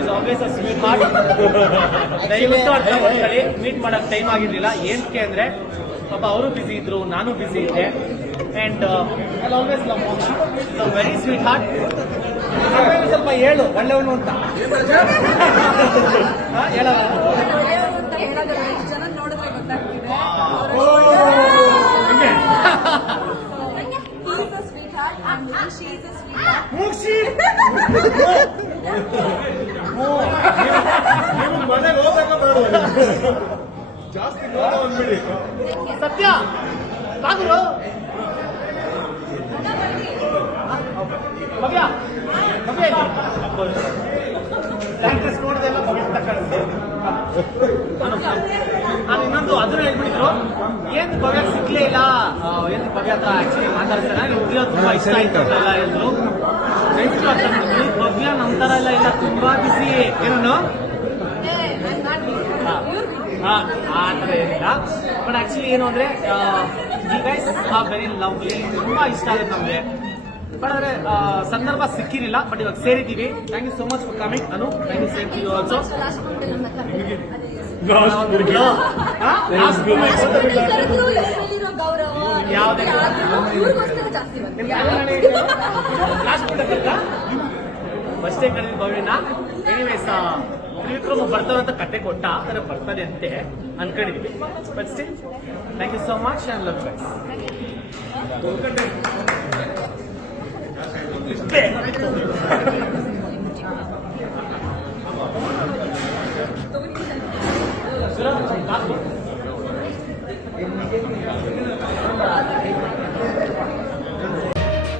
Is always a ದಯವಿಟ್ಟು meet ಮಾಡಕ್ time ಆಗಿರ್ಲಿಲ್ಲ. ಏನಕ್ಕೆ ಅಂದ್ರೆ, ಪಾಪ ಅವರು ಬಿಸಿ ಇದ್ರು, ನಾನು ಬಿಸಿ ಇದ್ದೆ. And always love very sweetheart ಸ್ವಲ್ಪ ಹೇಳು, ಒಳ್ಳೆಯವನು ಅಂತ. ಹೇಳ maybe she is a sweetheart. ಮುಗ್ಸಿ. ನೀವು ಮನೆಗೆ ಹೋದಾಗ ಬೇಡ ಜಾಸ್ತಿ ಕೋಪ ಬಂದ್ಬಿಡಿ ಸತ್ಯ. ಸಾಗರು ಭವ್ಯ. ಭವ್ಯ ಪ್ರಾಕ್ಟೀಸ್ ನೋಡಿದೆಲ್ಲ ಭವ್ಯ ಅಂತ ಕಾಣಿಸ್ತೆ ನಾನು ಇನ್ನೊಂದು ಅದನ್ನ ಹೇಳ್ಬಿಟ್ಟಿದ್ರು. ಏನ್ ಭವ್ಯ ಸಿಗ್ಲೇ ಇಲ್ಲ? ಏನ್ ಹತ್ರ ಆಕ್ಚುಲಿ ಮಾತಾಡ್ತಾರೆ ನೀವು ತುಂಬಾ ಇಷ್ಟ ಆಯ್ತು ಅಂತ ಎಲ್ಲ ಹೇಳಿದ್ರು ದಯವಿಟ್ಟು ಅರ್ಥ ಮಾಡ್ಕೊಳ್ಳಿ. ಭವ್ಯ ನಮ್ಮ ಥರ ಎಲ್ಲ ಇಲ್ಲ ತುಂಬಾ ಬಿಸಿ ಆ ಥರ ಏನಿಲ್ಲ. ಬಟ್ ಆಕ್ಚುಲಿ ಏನು ಅಂದ್ರೆ ಈ ಗೈಸ್ ಆರ್ ವೆರಿ ಲವ್ಲಿ ತುಂಬಾ ಇಷ್ಟ ಆಗುತ್ತೆ ನಮಗೆ. ಬಟ್ ಆದ್ರೆ ಸಂದರ್ಭ ಸಿಕ್ಕಿರಲಿಲ್ಲ ಬಟ್ ಇವಾಗ ಸೇರಿದ್ದೀವಿ. Thank you so much for coming Anu. Thank you same to you also ಫಸ್ಟೇ ಕಳೆದ ಎನಿವೇಸ್ ತ್ರಿವಿಕ್ರಮ ಬರ್ತಾನೆ ಅಂತ ಕಟ್ಟೆ ಕೊಟ್ಟ ಆತರ ಬರ್ತಾನೆ ಅಂತೆ ಅನ್ಕೊಂಡಿದ್ವಿ. But still thank you so much and love guys